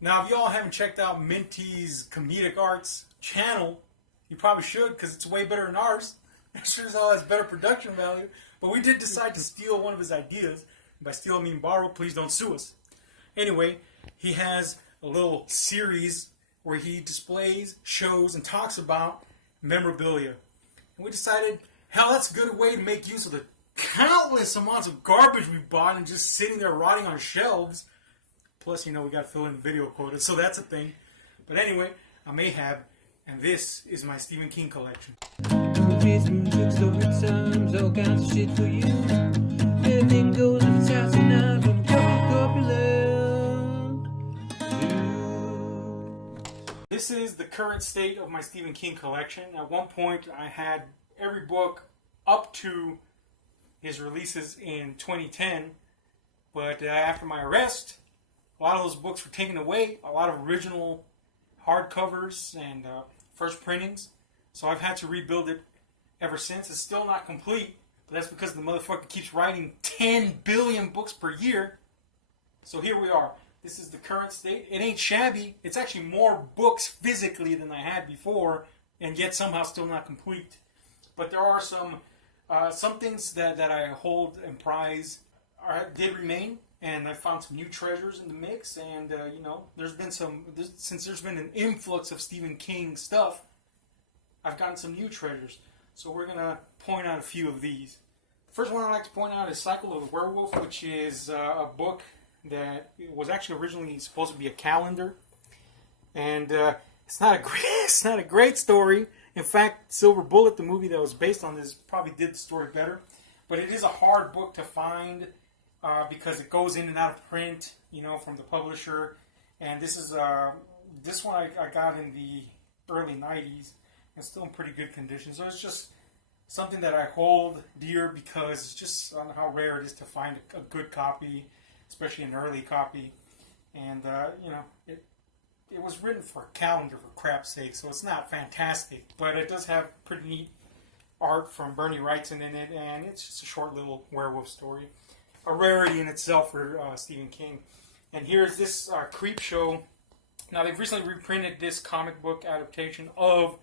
Now, if y'all haven't checked out Minty's Comedic Arts channel, you probably should, because it's way better than ours. It sure as hell has better production value. But we did decide to steal one of his ideas. By steal, I mean borrow. Please don't sue us. Anyway, he has a little series where he displays, shows, and talks about memorabilia. And we decided, hell, that's a good way to make use of the countless amounts of garbage we bought and just sitting there rotting on shelves. Plus, we got to fill in the video quota, so that's a thing. But anyway, I'm Ahab, and this is my Stephen King collection. Movies, music, story times, all kinds of shit for you. Everything goes in its house and out from This is the current state of my Stephen King collection. At one point, I had every book up to his releases in 2010. But after my arrest, a lot of those books were taken away. A lot of original hardcovers and first printings. So I've had to rebuild it ever since. It's still not complete. But that's because the motherfucker keeps writing 10 billion books per year. So here we are. This is the current state. It ain't shabby. It's actually more books physically than I had before, and yet somehow still not complete. But there are some things that I hold and prize did remain, and I found some new treasures in the mix. And since there's been an influx of Stephen King stuff, I've gotten some new treasures. So we're gonna point out a few of these. The first one I'd like to point out is Cycle of the Werewolf, which is a book that was actually originally supposed to be a calendar, and it's not a great story. In fact, Silver Bullet, the movie that was based on this, probably did the story better. But it is a hard book to find because it goes in and out of print, from the publisher. And this one I got in the early '90s, and still in pretty good condition. So it's just something that I hold dear because it's just on how rare it is to find a good copy, especially an early copy. And, it was written for a calendar, for crap's sake, so it's not fantastic. But it does have pretty neat art from Bernie Wrightson in it, and it's just a short little werewolf story. A rarity in itself for Stephen King. And here's this Creep Show. Now, they've recently reprinted this comic book adaptation of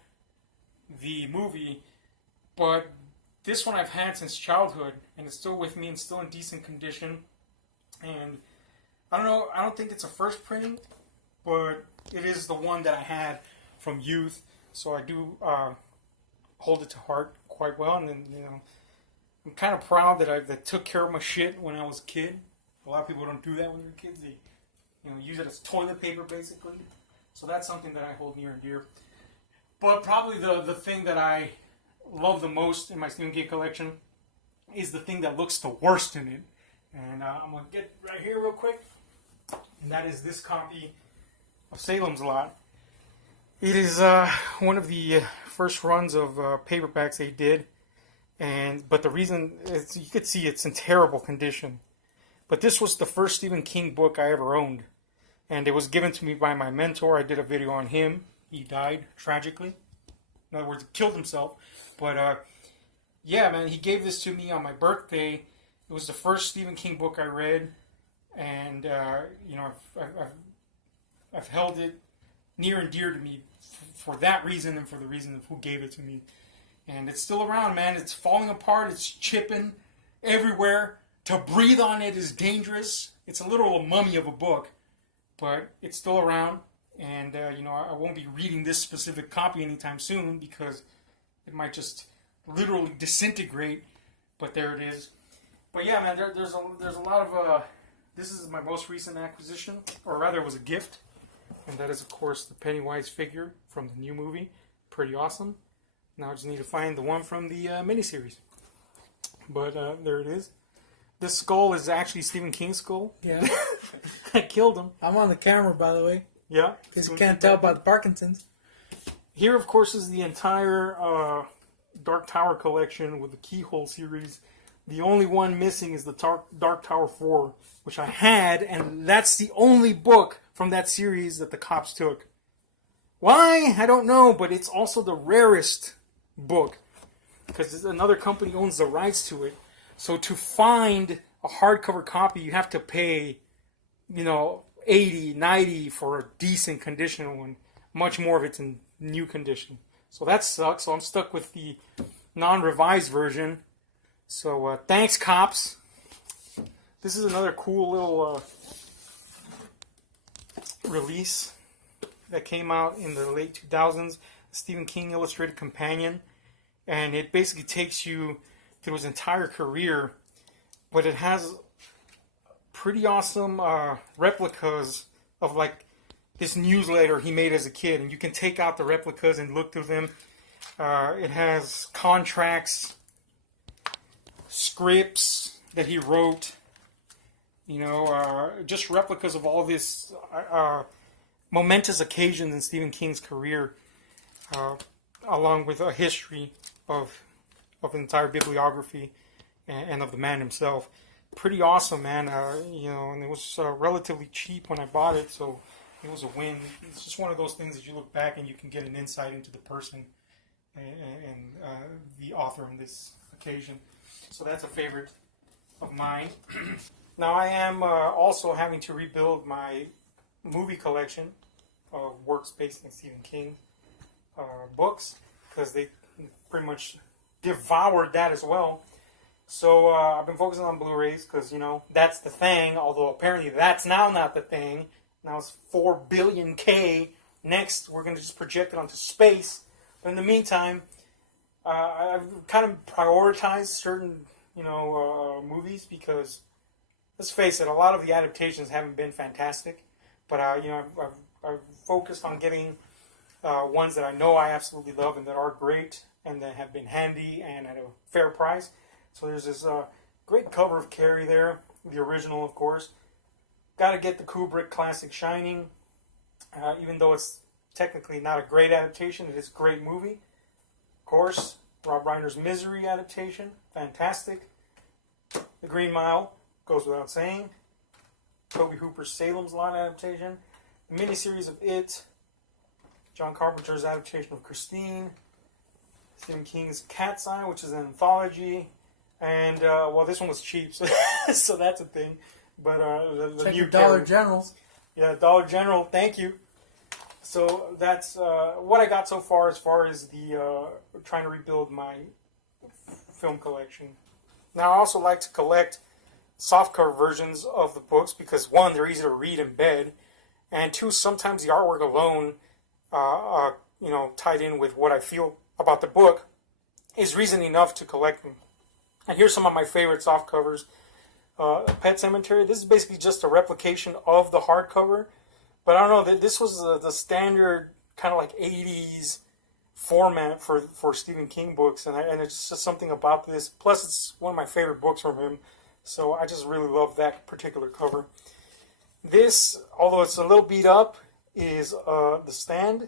the movie, but this one I've had since childhood, and it's still with me and still in decent condition. And I don't know, I don't think it's a first printing, but it is the one that I had from youth, so I do hold it to heart quite well. And then, I'm kind of proud that I took care of my shit when I was a kid. A lot of people don't do that when they're kids. They use it as toilet paper, basically. So that's something that I hold near and dear. But probably the thing that I love the most in my Stephen King collection is the thing that looks the worst in it. And I'm going to get right here real quick. And that is this copy of Salem's Lot. It is one of the first runs of paperbacks they did. But the reason is, you could see it's in terrible condition. But this was the first Stephen King book I ever owned. And it was given to me by my mentor. I did a video on him. He died tragically. In other words, he killed himself. But yeah, man, he gave this to me on my birthday. It was the first Stephen King book I read, and I've held it near and dear to me for that reason and for the reason of who gave it to me. And it's still around, man. It's falling apart. It's chipping everywhere. To breathe on it is dangerous. It's a little mummy of a book, but it's still around. And I won't be reading this specific copy anytime soon because it might just literally disintegrate. But there it is. But yeah, man, there's a lot of this is my most recent acquisition, or rather, it was a gift, and that is, of course, the Pennywise figure from the new movie. Pretty awesome. Now I just need to find the one from the miniseries. But there it is. This skull is actually Stephen King's skull. Yeah. I killed him. I'm on the camera, by the way. Yeah. Because you can't tell by the Parkinson's. Here, of course, is the entire Dark Tower collection with the Keyhole series. The only one missing is the Dark Tower 4, which I had, and that's the only book from that series that the cops took. Why? I don't know, but it's also the rarest book because another company owns the rights to it. So to find a hardcover copy, you have to pay, 80, 90 for a decent condition one. Much more of it's in new condition. So that sucks. So I'm stuck with the non-revised version. So thanks, cops. This is another cool little release that came out in the late 2000s. Stephen King Illustrated Companion. And it basically takes you through his entire career. But it has pretty awesome replicas of like this newsletter he made as a kid, and you can take out the replicas and look through them. It has contracts, scripts that he wrote, just replicas of all this momentous occasions in Stephen King's career, along with a history of an entire bibliography and of the man himself. Pretty awesome, man. And it was relatively cheap when I bought it, so it was a win. It's just one of those things that you look back and you can get an insight into the person and the author on this occasion. So that's a favorite of mine. Now I am also having to rebuild my movie collection of works based on Stephen King books, because they pretty much devoured that as well. So I've been focusing on Blu-rays because, that's the thing, although apparently that's now not the thing. Now it's 4 billion K. Next, we're going to just project it onto space. But in the meantime, I've kind of prioritized certain, movies because, let's face it, a lot of the adaptations haven't been fantastic. But, I've focused on getting ones that I know I absolutely love and that are great and that have been handy and at a fair price. So there's this great cover of Carrie there, the original, of course. Got to get the Kubrick classic Shining, even though it's technically not a great adaptation. It is a great movie. Of course, Rob Reiner's Misery adaptation, fantastic. The Green Mile, goes without saying. Tobe Hooper's Salem's Lot adaptation. The miniseries of It. John Carpenter's adaptation of Christine. Stephen King's Cat's Eye, which is an anthology. And, this one was cheap, so, so that's a thing. But the Check new your Dollar Carrie. Generals. Yeah, Dollar General, thank you. So that's what I got so far as the trying to rebuild my film collection. Now, I also like to collect softcover versions of the books because, one, they're easy to read in bed, and two, sometimes the artwork alone, tied in with what I feel about the book, is reason enough to collect them. And here's some of my favorite soft covers. Pet Sematary. This is basically just a replication of the hardcover. But I don't know, this was the standard kind of like 80s format for Stephen King books. And it's just something about this. Plus, it's one of my favorite books from him. So I just really love that particular cover. This, although it's a little beat up, is The Stand.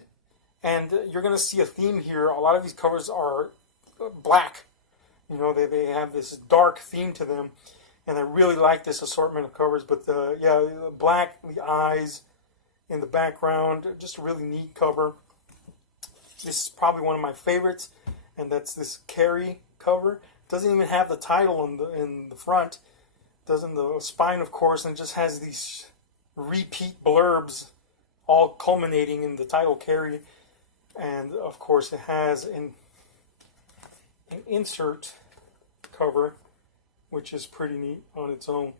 And you're going to see a theme here. A lot of these covers are black. They have this dark theme to them, and I really like this assortment of covers. But the black, the eyes in the background, just a really neat cover. This is probably one of my favorites, and that's this Carrie cover. Doesn't even have the title in the front. Doesn't the spine, of course, and it just has these repeat blurbs, all culminating in the title Carrie. And of course, it has an insert cover, which is pretty neat on its own.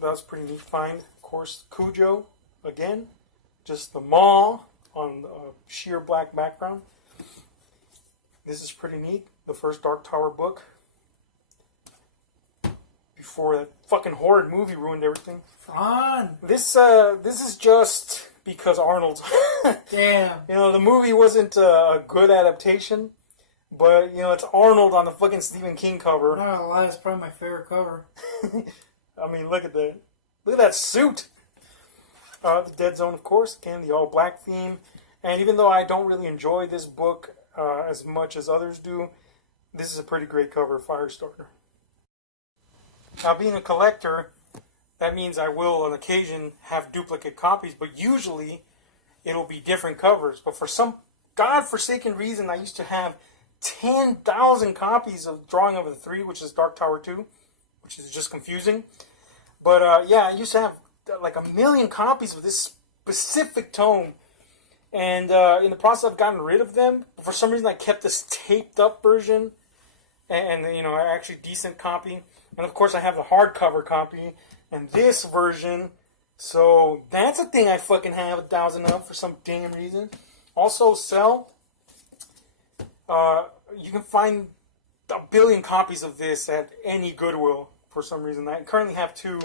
That's pretty neat find. Of course, Cujo, again, just the maw on a sheer black background. This is pretty neat. The first Dark Tower book. Before that fucking horrid movie ruined everything. Fun. This is just because Arnold's. Damn. The movie wasn't a good adaptation. But, it's Arnold on the fucking Stephen King cover. I'm not gonna lie, that's probably my favorite cover. I mean, look at that. Look at that suit. The Dead Zone, of course. Again, the all-black theme. And even though I don't really enjoy this book as much as others do, this is a pretty great cover, Firestarter. Now, being a collector, that means I will, on occasion, have duplicate copies. But usually, it'll be different covers. But for some godforsaken reason, I used to have 10,000 copies of Drawing of the Three, which is Dark Tower 2, which is just confusing. But I used to have like a million copies of this specific tome. And in the process, I've gotten rid of them. But for some reason, I kept this taped up version. And actually decent copy. And of course, I have the hardcover copy. And this version. So that's a thing I fucking have 1,000 of for some damn reason. Also, sell. You can find a billion copies of this at any Goodwill for some reason. I currently have 2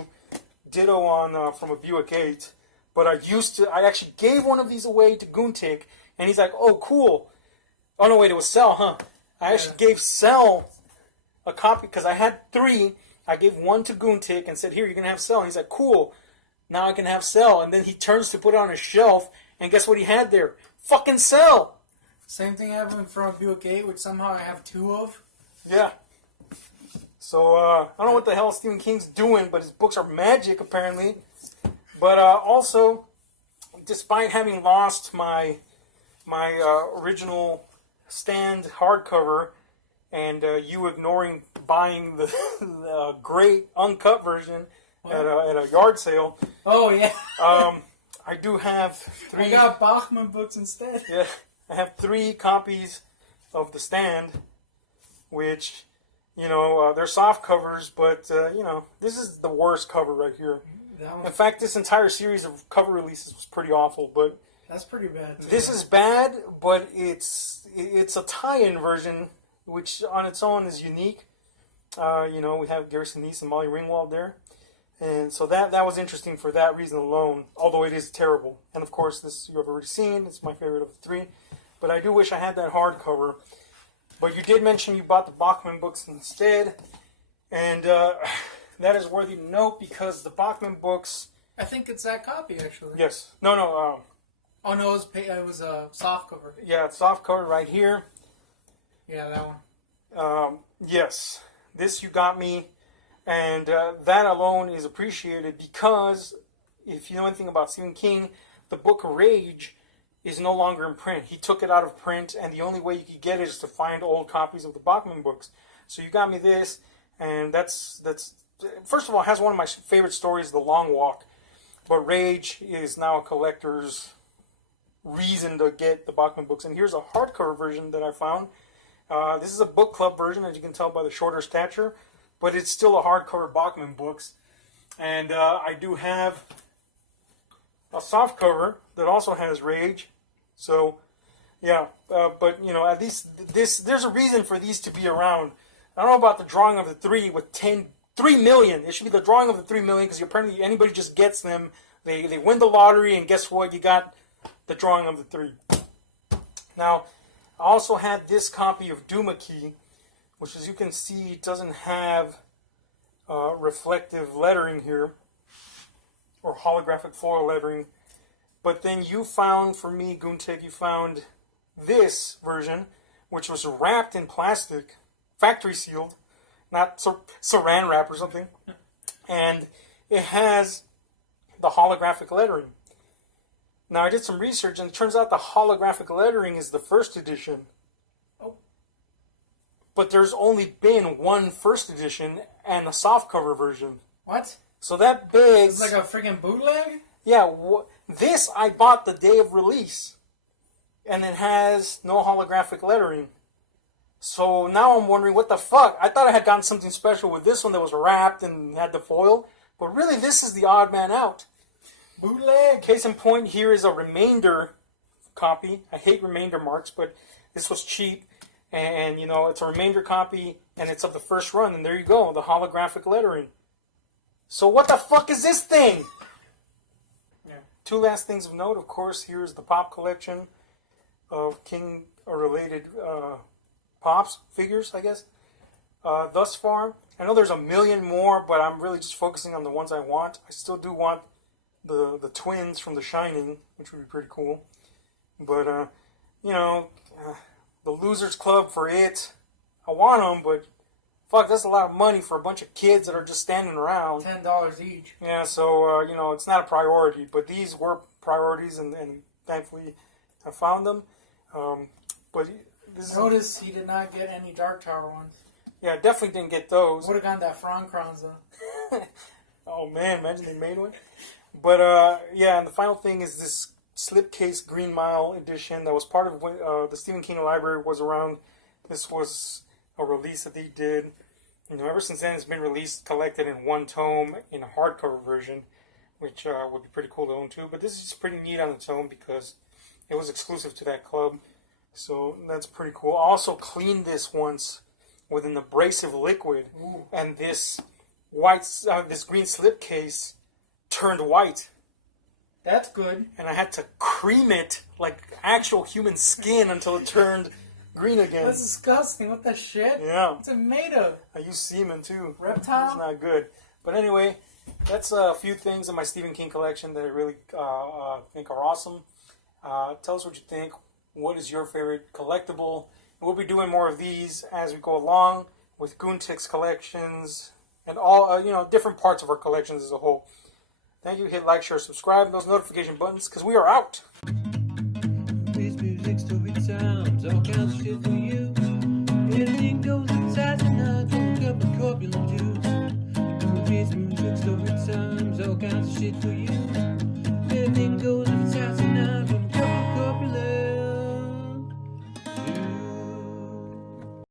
ditto on from a Buick 8. But I actually gave one of these away to Guntik, and he's like, oh, cool. Oh, no, wait, it was Sel, huh? I actually gave Sel a copy, because I had 3. I gave 1 to Guntik and said, here, you can have Sel. And he's like, cool. Now I can have Sel. And then he turns to put it on his shelf, and guess what he had there? Fucking Sel. Same thing happened from Buick 8, which somehow I have 2 of. Yeah. So, I don't know what the hell Stephen King's doing, but his books are magic, apparently. But also, despite having lost my original stand hardcover, and you ignoring buying the great uncut version at a yard sale. Oh, yeah. I do have 3. I got Bachman books instead. Yeah, I have 3 copies of the stand, which, they're soft covers, but, this is the worst cover right here. In fact, this entire series of cover releases was pretty awful, but that's pretty bad, too. This is bad, but it's a tie-in version, which on its own is unique. We have Gary Sinise and Molly Ringwald there, and so that was interesting for that reason alone. Although it is terrible, and of course this you have already seen. It's my favorite of the 3, but I do wish I had that hardcover. But you did mention you bought the Bachman books instead, and that is worthy to note because the Bachman books. I think it's that copy, actually. Yes. No. Oh no, it was a soft cover. Yeah, it's soft cover right here. Yeah, that one. Yes, this you got me, and that alone is appreciated because if you know anything about Stephen King, the book Rage is no longer in print. He took it out of print, and the only way you could get it is to find old copies of the Bachman books. So you got me this, and that's first of all, it has one of my favorite stories, The Long Walk, but Rage is now a collector's reason to get the Bachman books. And here's a hardcover version that I found. This is a book club version, as you can tell by the shorter stature, but it's still a hardcover Bachman books. And I do have a soft cover that also has Rage. So, yeah, but at least there's a reason for these to be around. I don't know about the drawing of the 3 with 3 million. It should be the drawing of the 3 million because apparently anybody just gets them. They win the lottery, and guess what? You got the drawing of the 3. Now, I also had this copy of Duma Key, which as you can see doesn't have reflective lettering here, or holographic foil lettering. But then you found, for me, Guntik, you found this version, which was wrapped in plastic, factory sealed, not saran wrap or something. And it has the holographic lettering. Now, I did some research, and it turns out the holographic lettering is the first edition. Oh. But there's only been one first edition and a softcover version. What? So that begs... It's like a freaking bootleg? Yeah, this I bought the day of release. And it has no holographic lettering. So now I'm wondering, what the fuck? I thought I had gotten something special with this one that was wrapped and had the foil. But really, this is the odd man out. Bootleg. Case in point, here is a remainder copy. I hate remainder marks, but this was cheap. And, it's a remainder copy, and it's of the first run. And there you go, the holographic lettering. So what the fuck is this thing? Yeah. 2 last things of note, of course, here's the pop collection of King-related Pops figures, I guess, thus far. I know there's a million more, but I'm really just focusing on the ones I want. I still do want the twins from The Shining, which would be pretty cool. But, the Losers Club for it, I want them, but fuck, that's a lot of money for a bunch of kids that are just standing around. $10 each. Yeah, so, it's not a priority, but these were priorities, and thankfully I found them. But this Notice he did not get any Dark Tower ones. Yeah, definitely didn't get those. Would have gotten that Frankrons though. Oh man, imagine they made one. But yeah, and the final thing is this slipcase Green Mile edition that was part of when the Stephen King library was around. This was a release that they did. You know, ever since then, it's been released, collected in one tome in a hardcover version, which would be pretty cool to own too. But this is pretty neat on its own because it was exclusive to that club. So that's pretty cool. I also cleaned this once with an abrasive liquid, and this this green slipcase turned white. That's good. And I had to cream it like actual human skin until it turned green again. That's disgusting. What the shit? Yeah. What's it made of? I use semen too. Reptile? It's not good. But anyway, that's a few things in my Stephen King collection that I really think are awesome. Tell us what you think. What is your favorite collectible? And we'll be doing more of these as we go along with Goontix collections and all different parts of our collections as a whole. Thank you. Hit like, share, subscribe, and those notification buttons because we are out. This music, story times, all kinds of shit for you. Anything goes inside and I don't look up a corpulent juice. This music, story times, all kinds of shit for you. Anything goes